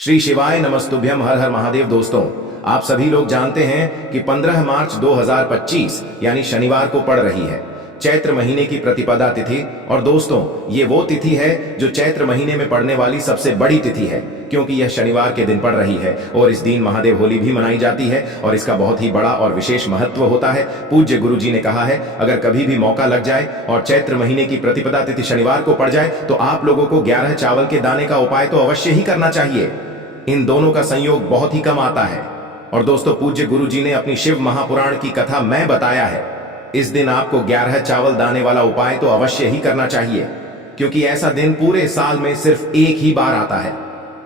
श्री शिवाय नमस्तुभ्यम। हर हर महादेव। दोस्तों, आप सभी लोग जानते हैं कि 15 मार्च 2025 यानी शनिवार को पड़ रही है चैत्र महीने की प्रतिपदा तिथि। और दोस्तों, ये वो तिथि है जो चैत्र महीने में पड़ने वाली सबसे बड़ी तिथि है, क्योंकि यह शनिवार के दिन पड़ रही है और इस दिन महादेव होली भी मनाई जाती है और इसका बहुत ही बड़ा और विशेष महत्व होता है। पूज्य गुरु जी ने कहा है, अगर कभी भी मौका लग जाए और चैत्र महीने की प्रतिपदा तिथि शनिवार को पड़ जाए तो आप लोगों को 11 चावल के दाने का उपाय तो अवश्य ही करना चाहिए। इन दोनों का संयोग बहुत ही कम आता है। और दोस्तों, पूज्य गुरु जी ने अपनी शिव महापुराण की कथा में बताया है, इस दिन आपको 11 चावल दाने वाला उपाय तो अवश्य ही करना चाहिए, क्योंकि ऐसा दिन पूरे साल में सिर्फ एक ही बार आता है।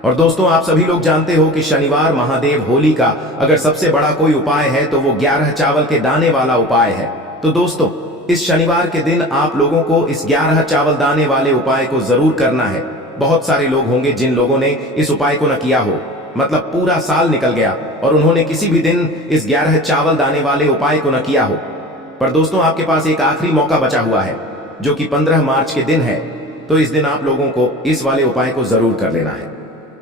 और दोस्तों, आप सभी लोग जानते हो कि शनिवार महादेव होली का अगर सबसे बड़ा कोई उपाय है तो वो 11 चावल के दाने वाला उपाय है। तो दोस्तों, इस शनिवार के दिन आप लोगों को इस 11 चावल दाने वाले उपाय को जरूर करना है। बहुत सारे लोग होंगे जिन लोगों ने इस उपाय को न किया हो, मतलब पूरा साल निकल गया और उन्होंने किसी भी दिन इस 11 चावल दाने वाले उपाय को न किया हो। पर दोस्तों, आपके पास एक आखिरी मौका बचा हुआ है, जो कि 15 मार्च के दिन है। तो इस दिन आप लोगों को इस वाले उपाय को जरूर कर लेना है।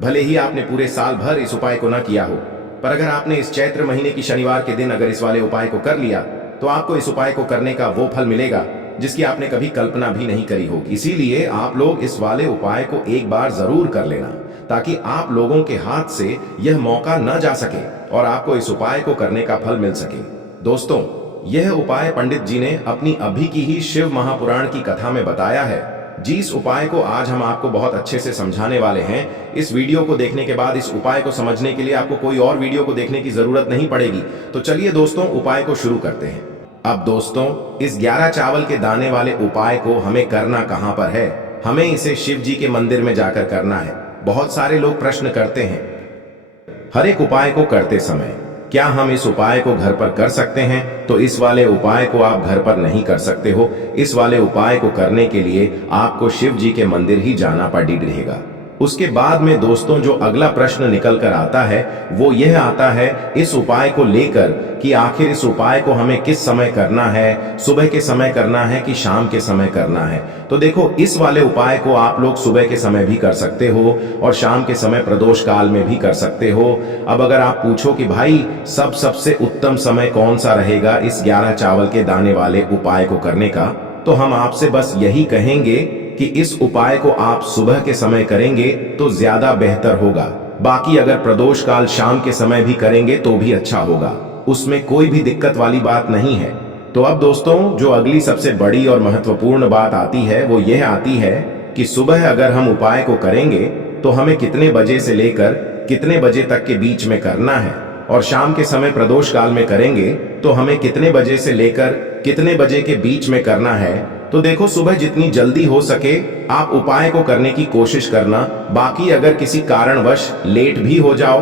भले ही आपने पूरे साल भर इस उपाय को न किया हो, पर अगर आपने इस चैत्र महीने की शनिवार के दिन अगर इस वाले उपाय को कर लिया तो आपको इस उपाय को करने का वो फल मिलेगा जिसकी आपने कभी कल्पना भी नहीं करी होगी। इसीलिए आप लोग इस वाले उपाय को एक बार जरूर कर लेना, ताकि आप लोगों के हाथ से यह मौका न जा सके और आपको इस उपाय को करने का फल मिल सके। दोस्तों, यह उपाय पंडित जी ने अपनी अभी की ही शिव महापुराण की कथा में बताया है। जिस उपाय को आज हम आपको बहुत अच्छे से समझाने वाले हैं, इस वीडियो को देखने के बाद इस उपाय को समझने के लिए आपको कोई और वीडियो को देखने की जरूरत नहीं पड़ेगी। तो चलिए दोस्तों, उपाय को शुरू करते हैं। अब दोस्तों, इस 11 चावल के दाने वाले उपाय को हमें करना कहां पर है? हमें इसे शिव जी के मंदिर में जाकर करना है। बहुत सारे लोग प्रश्न करते हैं हर एक उपाय को करते समय, क्या हम इस उपाय को घर पर कर सकते हैं? तो इस वाले उपाय को आप घर पर नहीं कर सकते हो। इस वाले उपाय को करने के लिए आपको शिव जी के मंदिर ही जाना पड़ेगा। उसके बाद में दोस्तों, जो अगला प्रश्न निकल कर आता है वो यह आता है इस उपाय को लेकर कि आखिर इस उपाय को हमें किस समय करना है, सुबह के समय करना है कि शाम के समय करना है? तो देखो, इस वाले उपाय को आप लोग सुबह के समय भी कर सकते हो और शाम के समय प्रदोष काल में भी कर सकते हो। अब अगर आप पूछो कि भाई सबसे उत्तम समय कौन सा रहेगा इस 11 चावल के दाने वाले उपाय को करने का, तो हम आपसे बस यही कहेंगे कि इस उपाय को आप सुबह के समय करेंगे तो ज्यादा बेहतर होगा। बाकी अगर प्रदोष काल शाम के समय भी करेंगे तो भी अच्छा होगा, उसमें कोई भी दिक्कत वाली बात नहीं है। तो अब दोस्तों, जो अगली सबसे बड़ी और महत्वपूर्ण बात आती है वो यह आती है कि सुबह अगर हम उपाय को करेंगे तो हमें कितने बजे से लेकर कितने बजे तक के बीच में करना है, और शाम के समय प्रदोष काल में करेंगे तो हमें कितने बजे से लेकर कितने बजे के बीच में करना है। तो देखो, सुबह जितनी जल्दी हो सके आप उपाय को करने की कोशिश करना। बाकी अगर किसी कारणवश लेट भी हो जाओ,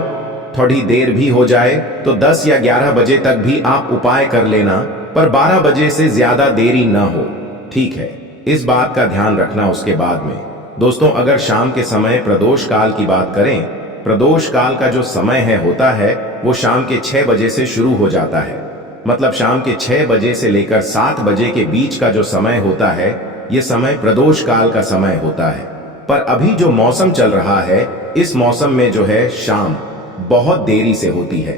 थोड़ी देर भी हो जाए, तो 10 या 11 बजे तक भी आप उपाय कर लेना, पर 12 बजे से ज्यादा देरी न हो, ठीक है? इस बात का ध्यान रखना। उसके बाद में दोस्तों, अगर शाम के समय प्रदोष काल की बात करें, प्रदोष काल का जो समय होता है वो शाम के 6 बजे से शुरू हो जाता है। मतलब शाम के 6 बजे से लेकर 7 बजे के बीच का जो समय होता है, ये समय प्रदोष काल का समय होता है। पर अभी जो मौसम चल रहा है, इस मौसम में जो है शाम बहुत देरी से होती है।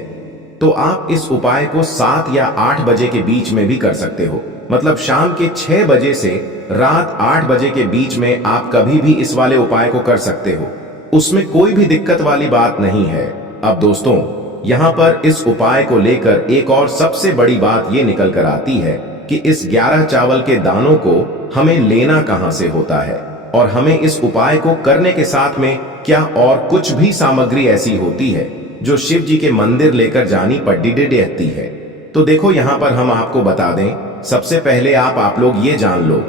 तो आप इस उपाय को 7 या 8 बजे के बीच में भी कर सकते हो। मतलब शाम के 6 बजे से रात 8 बजे के बीच में आप कभी भी इस वाले उपाय को कर सकते हो, उसमें कोई भी दिक्कत वाली बात नहीं है। अब दोस्तों, यहाँ पर इस उपाय को लेकर एक और सबसे बड़ी बात ये निकल कर आती है कि इस 11 चावल के दानों को हमें लेना कहां से होता है, और हमें इस उपाय को करने के साथ में क्या और कुछ भी सामग्री ऐसी होती है जो शिव जी के मंदिर लेकर जानी पड़ती है। तो देखो, यहाँ पर हम आपको बता दें, सबसे पहले आप लोग ये जान लो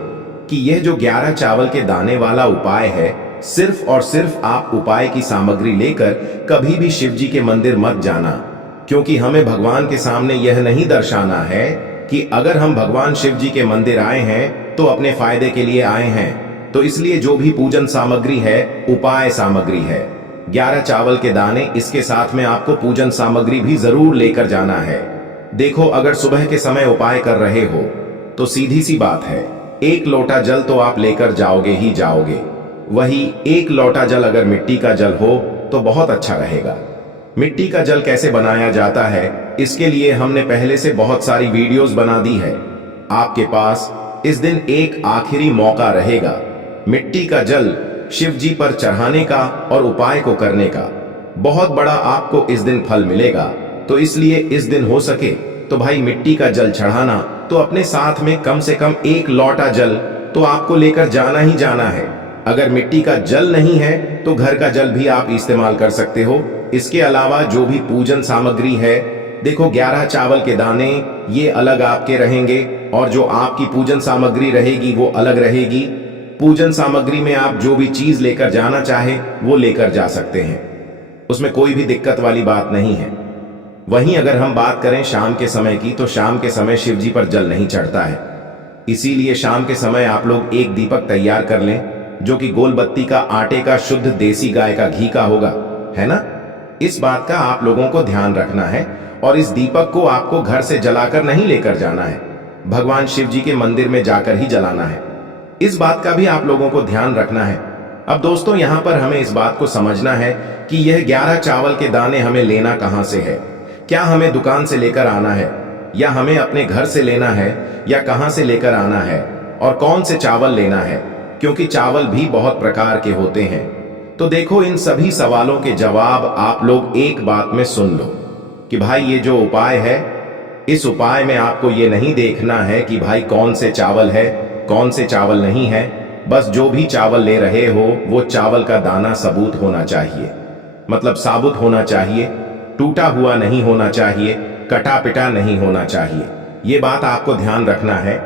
कि यह जो 11 चावल के दाने वाला उपाय है, सिर्फ और सिर्फ आप उपाय की सामग्री लेकर कभी भी शिव जी के मंदिर मत जाना, क्योंकि हमें भगवान के सामने यह नहीं दर्शाना है कि अगर हम भगवान शिव जी के मंदिर आए हैं तो अपने फायदे के लिए आए हैं। तो इसलिए जो भी पूजन सामग्री है उपाय सामग्री है। 11 चावल के दाने, इसके साथ में आपको पूजन सामग्री भी जरूर लेकर जाना है। देखो, अगर सुबह के समय उपाय कर रहे हो तो सीधी सी बात है, 1 लोटा जल तो आप लेकर जाओगे ही जाओगे। वही 1 लोटा जल अगर मिट्टी का जल हो तो बहुत अच्छा रहेगा। मिट्टी का जल कैसे बनाया जाता है, इसके लिए हमने पहले से बहुत सारी वीडियोस बना दी है। आपके पास इस दिन एक आखिरी मौका रहेगा मिट्टी का जल शिव जी पर चढ़ाने का और उपाय को करने का। बहुत बड़ा आपको इस दिन फल मिलेगा, तो इसलिए इस दिन हो सके तो भाई मिट्टी का जल चढ़ाना, तो अपने साथ में कम से कम एक लोटा जल तो आपको लेकर जाना ही जाना है। अगर मिट्टी का जल नहीं है तो घर का जल भी आप इस्तेमाल कर सकते हो। इसके अलावा जो भी पूजन सामग्री है, देखो 11 चावल के दाने ये अलग आपके रहेंगे, और जो आपकी पूजन सामग्री रहेगी वो अलग रहेगी। पूजन सामग्री में आप जो भी चीज लेकर जाना चाहे वो लेकर जा सकते हैं, उसमें कोई भी दिक्कत वाली बात नहीं है। वहीं अगर हम बात करें शाम के समय की, तो शाम के समय शिव जी पर जल नहीं चढ़ता है, इसीलिए शाम के समय आप लोग एक दीपक तैयार कर लें, जो कि गोल बत्ती का, आटे का, शुद्ध देसी गाय का घी का होगा, है ना। इस बात का आप लोगों को ध्यान रखना है, और इस दीपक को आपको घर से जलाकर नहीं लेकर जाना है, भगवान शिव जी के मंदिर में जाकर ही जलाना है। इस बात का भी आप लोगों को ध्यान रखना है। अब दोस्तों यहाँ पर हमें इस बात को समझना है कि यह 11 चावल के दाने हमें लेना कहाँ से है। क्या हमें दुकान से लेकर आना है, या हमें अपने घर से लेना है, या कहां से लेकर आना है, और कौन से चावल लेना है, क्योंकि चावल भी बहुत प्रकार के होते हैं। तो देखो इन सभी सवालों के जवाब आप लोग एक बात में सुन लो कि भाई ये जो उपाय है, इस उपाय में आपको ये नहीं देखना है कि भाई कौन से चावल है, कौन से चावल नहीं है। बस जो भी चावल ले रहे हो वो चावल का दाना सबूत होना चाहिए, मतलब साबुत होना चाहिए, टूटा हुआ नहीं होना चाहिए, कटा पिटा नहीं होना चाहिए। ये बात आपको ध्यान रखना है।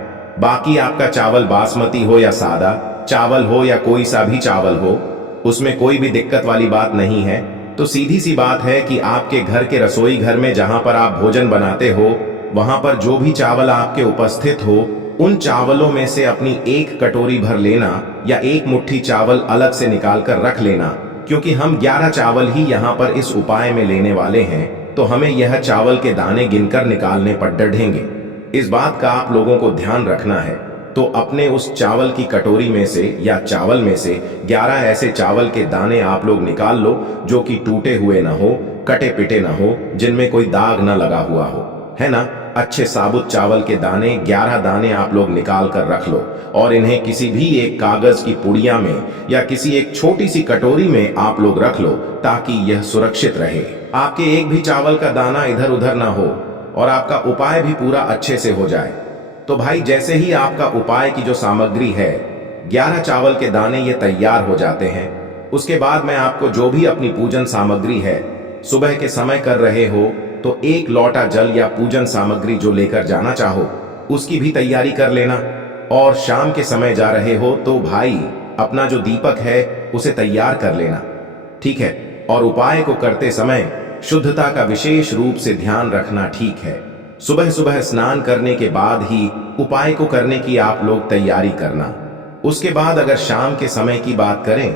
बाकी आपका चावल बासमती हो या सादा चावल हो या कोई सा भी चावल हो, उसमें कोई भी दिक्कत वाली बात नहीं है। तो सीधी सी बात है कि आपके घर के रसोई घर में जहां पर आप भोजन बनाते हो, वहां पर जो भी चावल आपके उपस्थित हो, उन चावलों में से अपनी एक कटोरी भर लेना, या एक मुट्ठी चावल अलग से निकाल कर रख लेना, क्योंकि हम 11 चावल ही यहाँ पर इस उपाय में लेने वाले हैं, तो हमें यह चावल के दाने गिनकर निकालने पर डढ़ेंगे। इस बात का आप लोगों को ध्यान रखना है। तो अपने उस चावल की कटोरी में से या चावल में से 11 ऐसे चावल के दाने आप लोग निकाल लो, जो कि टूटे हुए ना हो, कटे पिटे ना हो, जिनमें कोई दाग ना लगा हुआ हो, है ना। अच्छे साबुत चावल के दाने 11 दाने आप लोग निकाल कर रख लो, और इन्हें किसी भी एक कागज की पुड़िया में या किसी एक छोटी सी कटोरी में आप लोग रख लो, ताकि यह सुरक्षित रहे। आपके एक भी चावल का दाना इधर उधर ना हो, और आपका उपाय भी पूरा अच्छे से हो जाए। तो भाई जैसे ही आपका उपाय की जो सामग्री है, 11 चावल के दाने ये तैयार हो जाते हैं, उसके बाद मैं आपको जो भी अपनी पूजन सामग्री है, सुबह के समय कर रहे हो तो एक लोटा जल या पूजन सामग्री जो लेकर जाना चाहो उसकी भी तैयारी कर लेना। और शाम के समय जा रहे हो तो भाई अपना जो दीपक है उसे तैयार कर लेना, ठीक है। और उपाय को करते समय शुद्धता का विशेष रूप से ध्यान रखना, ठीक है। सुबह सुबह स्नान करने के बाद ही उपाय को करने की आप लोग तैयारी करना। उसके बाद अगर शाम के समय की बात करें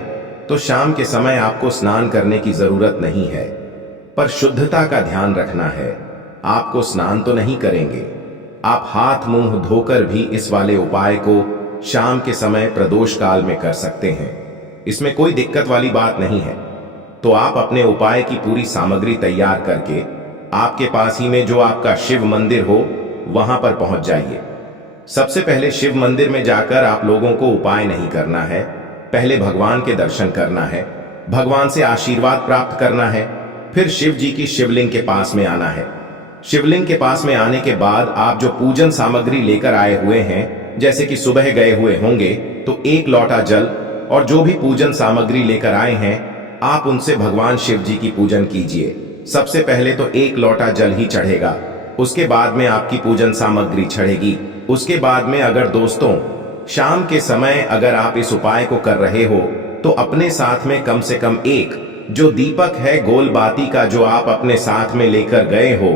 तो शाम के समय आपको स्नान करने की जरूरत नहीं है, पर शुद्धता का ध्यान रखना है। आपको स्नान तो नहीं करेंगे, आप हाथ मुंह धोकर भी इस वाले उपाय को शाम के समय प्रदोष काल में कर सकते हैं, इसमें कोई दिक्कत वाली बात नहीं है। तो आप अपने उपाय की पूरी सामग्री तैयार करके आपके पास ही में जो आपका शिव मंदिर हो वहां पर पहुंच जाइए। सबसे पहले शिव मंदिर में जाकर आप लोगों को उपाय नहीं करना है, पहले भगवान के दर्शन करना है, भगवान से आशीर्वाद प्राप्त करना है, फिर शिव जी की शिवलिंग के पास में आना है। शिवलिंग के पास में आने के बाद आप जो पूजन सामग्री लेकर आए हुए हैं, जैसे कि सुबह गए हुए होंगे तो एक लोटा जल, और जो भी पूजन सामग्री लेकर आए हैं आप उनसे भगवान शिव जी की पूजन कीजिए। सबसे पहले तो एक लोटा जल ही चढ़ेगा, उसके बाद में आपकी पूजन सामग्री चढ़ेगी। उसके बाद में अगर दोस्तों शाम के समय अगर आप इस उपाय को कर रहे हो तो अपने साथ में कम से कम एक जो दीपक है गोल बाती का, जो आप अपने साथ में लेकर गए हो,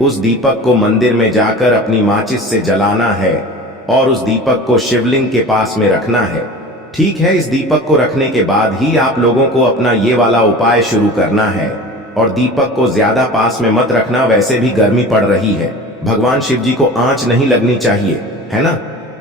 उस दीपक को मंदिर में जाकर अपनी माचिस से जलाना है और उस दीपक को शिवलिंग के पास में रखना है, ठीक है। इस दीपक को रखने के बाद ही आप लोगों को अपना ये वाला उपाय शुरू करना है। और दीपक को ज्यादा पास में मत रखना, वैसे भी गर्मी पड़ रही है, भगवान शिव जी को आंच नहीं लगनी चाहिए, है ना।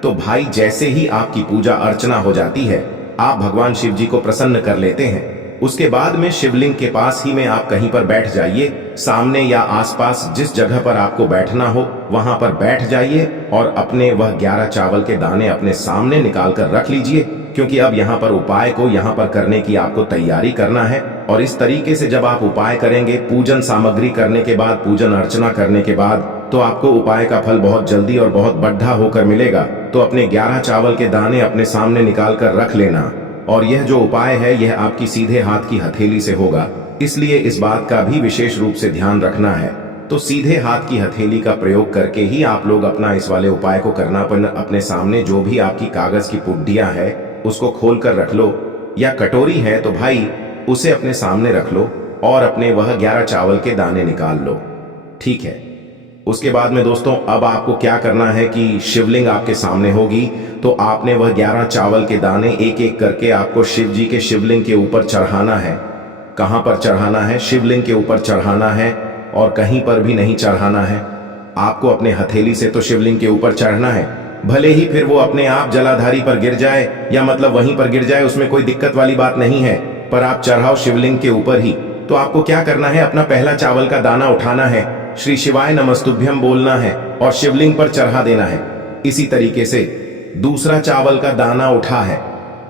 तो भाई जैसे ही आपकी पूजा अर्चना हो जाती है, आप भगवान शिव जी को प्रसन्न कर लेते हैं, उसके बाद में शिवलिंग के पास ही में आप कहीं पर बैठ जाइए, सामने या आसपास जिस जगह पर आपको बैठना हो वहां पर बैठ जाइए और अपने वह 11 चावल के दाने अपने सामने निकाल कर रख लीजिए, क्योंकि अब यहाँ पर उपाय को यहाँ पर करने की आपको तैयारी करना है। और इस तरीके से जब आप उपाय करेंगे, पूजन सामग्री करने के बाद, पूजन अर्चना करने के बाद, तो आपको उपाय का फल बहुत जल्दी और बहुत बढ़ा होकर मिलेगा। तो अपने 11 चावल के दाने अपने सामने निकाल कर रख लेना। और यह जो उपाय है यह आपकी सीधे हाथ की हथेली से होगा, इसलिए इस बात का भी विशेष रूप से ध्यान रखना है। तो सीधे हाथ की हथेली का प्रयोग करके ही आप लोग अपना इस वाले उपाय को करना। अपने सामने जो भी आपकी कागज की पुड्डियां है उसको खोल कर रख लो, या कटोरी है तो भाई उसे अपने सामने रख लो और अपने वह 11 चावल के दाने निकाल लो। ठीक है। उसके बाद में दोस्तों अब आपको क्या करना है कि शिवलिंग आपके सामने होगी, तो आपने वह 11 चावल के दाने एक एक करके आपको शिव जी के शिवलिंग के ऊपर चढ़ाना है। कहां पर चढ़ाना है? शिवलिंग के ऊपर चढ़ाना है, और कहीं पर भी नहीं चढ़ाना है। आपको अपने हथेली से तो शिवलिंग के ऊपर चढ़ना है, भले ही फिर वो अपने आप जलाधारी पर गिर जाए या मतलब वहीं पर गिर जाए, उसमें कोई दिक्कत वाली बात नहीं है, पर आप चढ़ाओ शिवलिंग के ऊपर ही। तो आपको क्या करना है, अपना पहला चावल का दाना उठाना है, श्री शिवाय नमस्तुभ्यम बोलना है और शिवलिंग पर चढ़ा देना है। इसी तरीके से दूसरा चावल का दाना उठा है,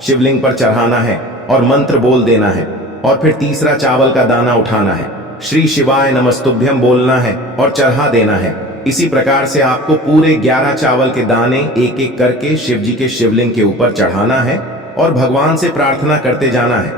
शिवलिंग पर चढ़ाना है और मंत्र बोल देना है। और फिर तीसरा चावल का दाना उठाना है, श्री शिवाय नमस्तुभ्यम बोलना है और चढ़ा देना है। इसी प्रकार से आपको पूरे 11 चावल के दाने एक एक करके शिव जी के शिवलिंग के ऊपर चढ़ाना है और भगवान से प्रार्थना करते जाना है।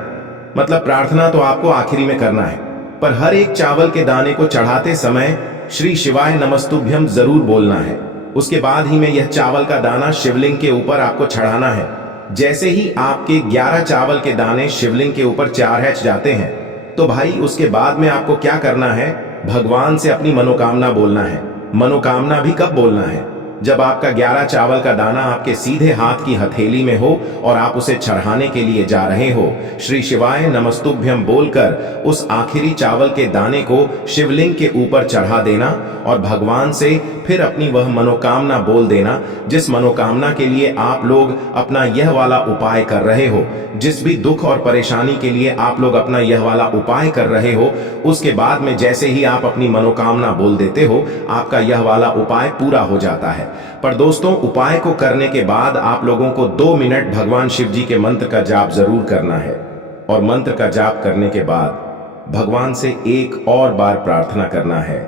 मतलब प्रार्थना तो आपको आखिरी में करना है, पर हर एक चावल के दाने को चढ़ाते समय श्री शिवाय नमस्तुभ्यम जरूर बोलना है। उसके बाद ही में यह चावल का दाना शिवलिंग के ऊपर आपको चढ़ाना है। जैसे ही आपके 11 चावल के दाने शिवलिंग के ऊपर चारहच जाते हैं, तो भाई उसके बाद में आपको क्या करना है, भगवान से अपनी मनोकामना बोलना है। मनोकामना भी कब बोलना है? जब आपका 11 चावल का दाना आपके सीधे हाथ की हथेली में हो और आप उसे चढ़ाने के लिए जा रहे हो। श्री शिवाय नमस्तुभ्यम बोलकर उस आखिरी चावल के दाने को शिवलिंग के ऊपर चढ़ा देना और भगवान से फिर अपनी वह मनोकामना बोल देना, जिस मनोकामना के लिए आप लोग अपना यह वाला उपाय कर रहे हो। जिस भी दुख और परेशानी के लिए आप लोग अपना यह वाला उपाय कर रहे हो, उसके बाद में जैसे ही आप अपनी मनोकामना बोल देते हो, आपका यह वाला उपाय पूरा हो जाता है। पर दोस्तों, उपाय को करने के बाद आप लोगों को 2 मिनट भगवान शिव जी के मंत्र का जाप जरूर करना है। और मंत्र का जाप करने के बाद भगवान से एक और बार प्रार्थना करना है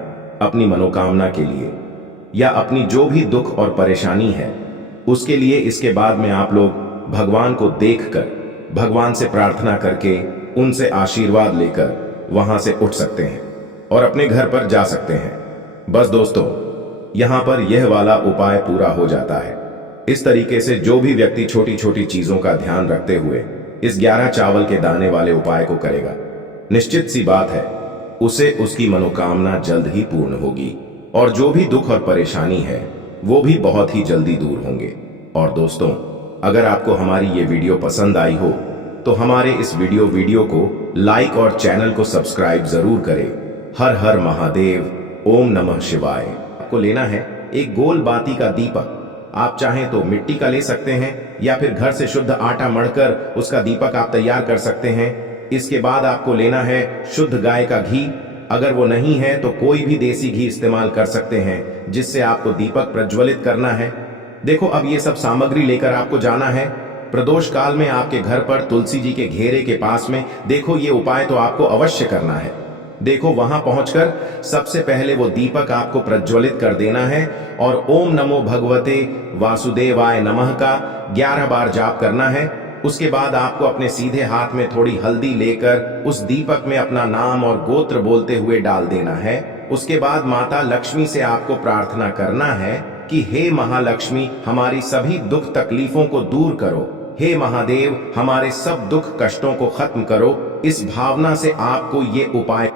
अपनी मनोकामना के लिए, या अपनी जो भी दुख और परेशानी है उसके लिए। इसके बाद में आप लोग भगवान को देखकर, भगवान से प्रार्थना करके, उनसे आशीर्वाद लेकर वहां से उठ सकते हैं और अपने घर पर जा सकते हैं। बस दोस्तों, यहां पर यह वाला उपाय पूरा हो जाता है। इस तरीके से जो भी व्यक्ति छोटी छोटी चीजों का ध्यान रखते हुए इस 11 चावल के दाने वाले उपाय को करेगा, निश्चित सी बात है उसे उसकी मनोकामना जल्द ही पूर्ण होगी और जो भी दुख और परेशानी है वो भी बहुत ही जल्दी दूर होंगे। और दोस्तों, अगर आपको हमारी ये वीडियो पसंद आई हो तो हमारे इस वीडियो को लाइक और चैनल को सब्सक्राइब जरूर करें। हर हर महादेव, ओम नमः शिवाय। आपको लेना है एक गोल बाती का दीपक। आप चाहें तो मिट्टी का ले सकते हैं या फिर घर से शुद्ध आटा मढ़कर उसका दीपक आप तैयार कर सकते हैं। इसके बाद आपको लेना है शुद्ध गाय का घी। अगर वो नहीं है तो कोई भी देसी घी इस्तेमाल कर सकते हैं, जिससे आपको दीपक प्रज्वलित करना है। देखो, अब ये सब सामग्री लेकर आपको जाना है प्रदोष काल में आपके घर पर तुलसी जी के घेरे के पास में। देखो, ये उपाय तो आपको अवश्य करना है। देखो, वहां पहुंचकर सबसे पहले वो दीपक आपको प्रज्वलित कर देना है और ओम नमो भगवते वासुदेवाय नमः का 11 बार जाप करना है। उसके बाद आपको अपने सीधे हाथ में थोड़ी हल्दी लेकर उस दीपक में अपना नाम और गोत्र बोलते हुए डाल देना है। उसके बाद माता लक्ष्मी से आपको प्रार्थना करना है कि हे महालक्ष्मी, हमारी सभी दुख तकलीफों को दूर करो। हे महादेव, हमारे सब दुख कष्टों को खत्म करो। इस भावना से आपको ये उपाय